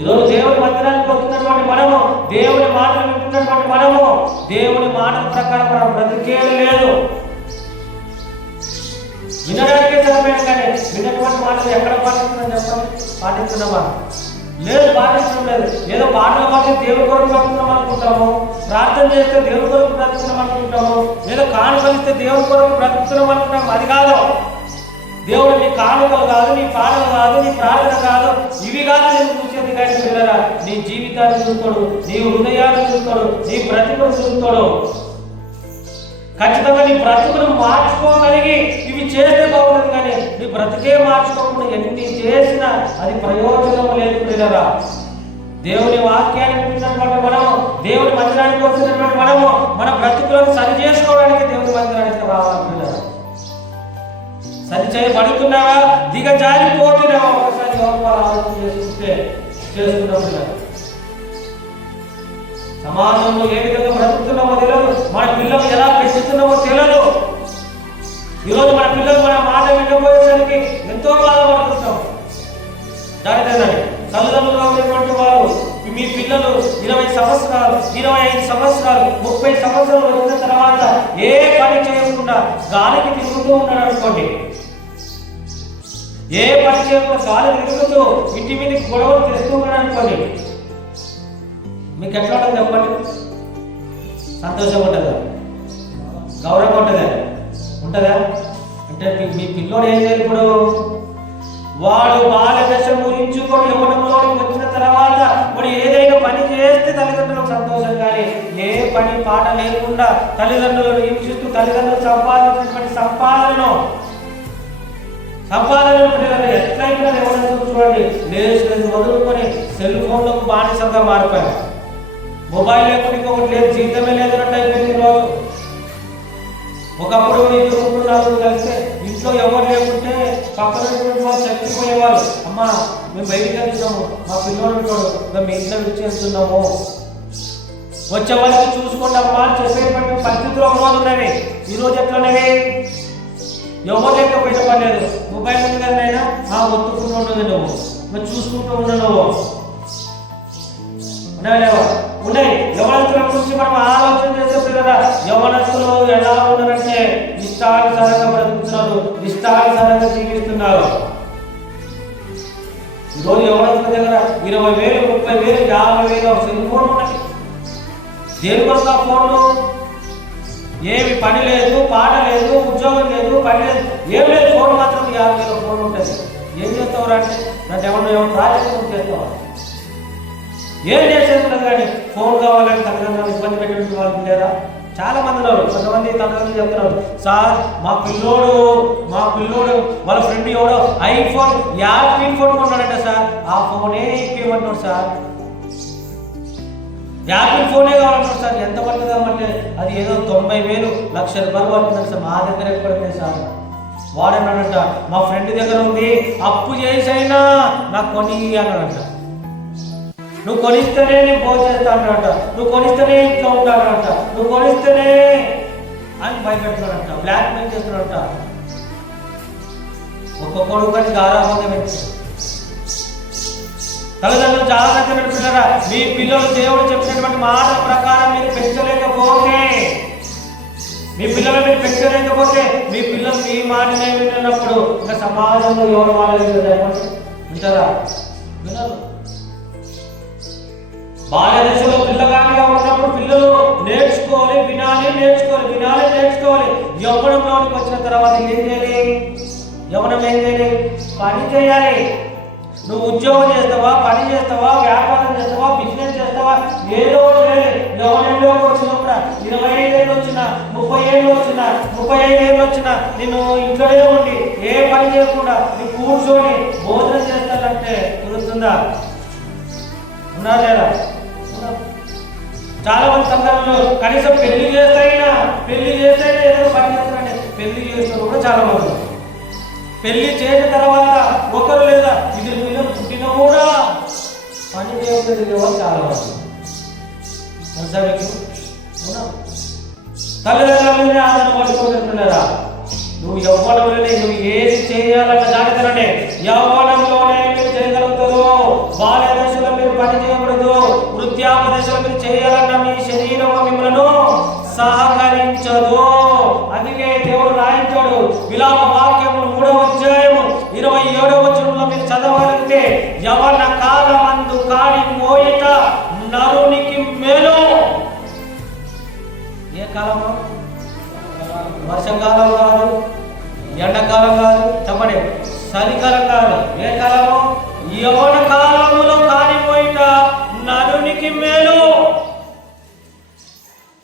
ఈరోజు దేవుని మందిరానికి వస్తున్నటువంటి మనము, దేవుని మాటలు వింటున్నటువంటి మనము, దేవుని మాటల ప్రకారం మనం బ్రతికే లేదు. వినడానికే చదివాం కానీ విన్నటువంటి మాటలు ఎక్కడ పాటిస్తున్నాం చెప్పండి? పాటిస్తున్నామా? లేదు, పాటించడం లేదు. ఏదో పాటలు పాడి దేవుడి కొరకు బ్రతుకున్నాం అనుకుంటాము, ప్రార్థన చేస్తే దేవుడి కొరకు బ్రతుకున్నాం అనుకుంటాము, ఏదో కానుకలిస్తే దేవుడి కొరకు బ్రతుకుతున్నాం అనుకుంటాము. అది కాదు. దేవుడు నీ కానుకలు కాదు, నీ పాటలు కాదు, నీ ప్రార్థన కాదు, ఇవి కాదు నేను చూసేది. కానీ పిల్లరా, నీ జీవితాన్ని చూస్తాడు, నీ హృదయాన్ని చూస్తాడు, నీ బ్రతుకును చూస్తాడు. ఖచ్చితంగా నీ బ్రతుకును మార్చుకోగలిగి ఇవి చేస్తే బాగుంటుంది. కానీ నీ బ్రతుకే మార్చుకోకుండా ఎన్ని చేసినా అది ప్రయోజనం లేదు పిల్లరా. దేవుని వాక్యాన్ని వింటున్నటువంటి మనము, దేవుని మందిరానికి వచ్చినటువంటి మనము, మన బ్రతుకులను సరి చేసుకోవడానికి దేవుని మందిరానికి రావాలి పిల్లరా. సరి చేయబడుతున్నావా, దిగజారిపోతున్నావా? ఒకసారి ఆలోచన చేసుకుంటే చేస్తున్నాం పిల్లలు. సమాజంలో ఏ విధంగా బ్రతుకుతున్నామో తెలియదు, మన పిల్లలు ఎలా పెంచుతున్నామో తెలియదు. ఈరోజు మన పిల్లలు మన మాట వినబోయేసరికి ఎంతో బాధపడుతుంటాం. దాని తల్లిదండ్రులుగా ఉన్నటువంటి వారు, మీ పిల్లలు 20 సంవత్సరాలు, 25 సంవత్సరాలు, 30 సంవత్సరాలు వచ్చిన తర్వాత ఏ పని చేయకుండా గాలికి తిరుగుతూ ఉన్నాడు అనుకోండి, ఏ పని చేయకుండా గాలి తిరుగుతూ ఇంటి మీద గొడవలు తెస్తూ ఉన్నాడు అనుకోండి, మీకు ఎట్లా ఉంటుంది చెప్పండి? సంతోషం ఉంటుందా? గౌరవం ఉంటుందా? అంటే మీ పిల్లోడు ఏం చేయాలి? ఇప్పుడు వాడు బాల్య దశ ముగించుకొని యవ్వనంలోకి వచ్చిన తర్వాత వాడు ఏదైనా పని చేస్తే తల్లిదండ్రులకు సంతోషం. కానీ ఏ పని పాట లేకుండా తల్లిదండ్రులను హింసిస్తూ తల్లిదండ్రులు సంపాదించినటువంటి సంపాదనను ఎట్లయినా ఎవరైనా చూడండి, లేదు వదులుకొని సెల్ ఫోన్లకు బానిసంగా మారిపోయారు. మొబైల్ లేకుండా ఇంకొకటి లేదు, జీవితమే లేదన్నట్టు అయిపోయింది రోజు. ఒకప్పుడు 3 కలిస్తే ఇంట్లో ఎవరు లేకుంటే పక్కన వాళ్ళు చచ్చిపోయేవాళ్ళు. అమ్మ మేము బయటికి వెళ్తున్నాము, మా పిల్లలు మేము ఇంట్లో విడిచి వెళ్తున్నాము, వచ్చే వాళ్ళకి చూసుకోండి అమ్మా అని చెప్పేటువంటి పరిస్థితులు ఒకరోజు ఉన్నవి. ఈరోజు ఎట్లనేవి? ఎవరు లేకపోయినా పర్లేదు, మొబైల్ ఉంది కదనైనా ఒత్తుకుంటూ ఉండదు, నువ్వు చూసుకుంటూ ఉండవు ఉన్నాయి. యవనస్తుల గురించి మనం ఆలోచన చేసే పిల్లరా, యవనస్తులు ఎలా ఉన్నారంటే ఇష్టానుసారంగా బ్రతుకుతున్నారు, ఇష్టానుసారంగా జీవిస్తున్నారు. ఈరోజు యవనస్తుల దగ్గర 20,000, 30,000, 50,000 సెల్ ఫోన్ ఉన్నాయి. దేని కోసం ఆ ఫోన్లు? ఏమి పని లేదు, పాట లేదు, ఉద్యోగం లేదు, పని లేదు, ఏం లేదు, ఫోన్ మాత్రం 50,000 ఫోన్ ఉంటుంది. ఏం చేస్తావు అంటే నన్ను ఎవరు ప్రాజెక్ట్ చేస్తావా? ఏం చేసేది ఉండదు. కానీ ఫోన్ కావాలని తల్లిదండ్రులు ఇబ్బంది పెట్టిన వాళ్ళు లేదా? చాలా మంది ఉన్నారు. కొంతమంది తల్లిదండ్రులు చెప్తున్నారు, సార్ మా పిల్లోడు వాళ్ళ ఫ్రెండ్ ఎవడో iPhone 50 ఫోన్ కొన్నాడంట సార్, ఆ ఫోనే ఇవ్వమంటున్నాడు సార్, 50 ఫోనే కావాలంటారు సార్. ఎంత పడుతుంది అంటే అది ఏదో 90,000, ₹1,00,000 పడుతుందంట సార్. మా దగ్గర ఎక్కడైతే సార్ వాడన్నాడంట, మా ఫ్రెండ్ దగ్గర ఉంది, అప్పు చేసైనా నాకు కొని అన్నాడంట. నువ్వు కొనిస్తేనే నేను ఫోన్ చేస్తానంట, నువ్వు కొనిస్తేనే ఇంట్లో ఉంటానంట, నువ్వు కొనిస్తేనే అని భయపెడుతున్నాడంట, బ్లాక్ మెయిల్ చేస్తున్నాడంట. ఒక్కొక్కడు కానీ గారాబంగా పెంచారు. తల్లిదండ్రులు జాగ్రత్త నడుపుతున్నారా? మీ పిల్లలు దేవుడు చెప్పినటువంటి మాట ప్రకారం మీరు పెంచలేకపోతే, మీ పిల్లలు మీరు పెంచలేకపోతే, మీ పిల్లలు మీ మాటనే విన్నప్పుడు ఇంకా సమాజంలో ఎవరు మాట్లాడలేదు వింటారా? వినరు. బాల్య దశలో పిల్లగానిగా ఉన్నప్పుడు పిల్లలు నేర్చుకోవాలి, వినాలి. యవ్వనంలోనికి వచ్చిన తర్వాత ఏం చేయాలి? యవ్వనం ఏం చేయాలి? పని చేయాలి. నువ్వు ఉద్యోగం చేస్తావా, పని చేస్తావా, వ్యాపారం చేస్తావా, బిజినెస్ చేస్తావా, ఏదో యవ్వనంలోకి వచ్చినప్పుడు 25 ఏళ్ళు వచ్చినా, 30 ఏళ్ళు వచ్చినా, 35 ఏళ్ళు వచ్చినా నేను ఇంట్లోనే ఉండి ఏ పని చేయకుండా నువ్వు కూర్చొని భోజనం చేస్తానంటే కుదురుతుందా? ఉన్నా లేదా? చాలా మంది సందర్భంలో కనీసం పెళ్లి చేస్తైనా ఏదో పని చేస్తారంటే పెళ్లి చేస్తారు కూడా చాలా మంది. పెళ్లి చేసిన తర్వాత ఒకరు లేదా 2 పిల్లలు పుట్టినా కూడా పని చేయలేదు చాలా మంది. తల్లిదండ్రులనే ఆదరణ పడుకోగలుగుతున్నారా? నువ్వు యవ్వనంలోనే నువ్వు ఏది చేయాలన్న జాగ్రత్తలోనే యవ్వనంలోనే మీరు చేయగలుగుతారు. బాల్య దశలో మీరు పని చేయకూడదు. వృద్ధాపదశలో మీరు చేయాలన్న మీ శరీరం మిమ్మల్ని సహకరించదు. అందుకే దేవుడు రాయించాడు విలాప వాక్యము 3వ అధ్యాయము 27వ వచనంలో మీరు చదవాలంటే యవన కాలమందు కాడి మోయిట నరునికి మేలు. ఏ కాలము? వర్షాకాలం కాదు, ఎండాకాలం కాదు, చెప్పండి, చలికాలం కాదు. ఏ కాలము? యవన కాలములో కాడి మోయిట నరునికి మేలు.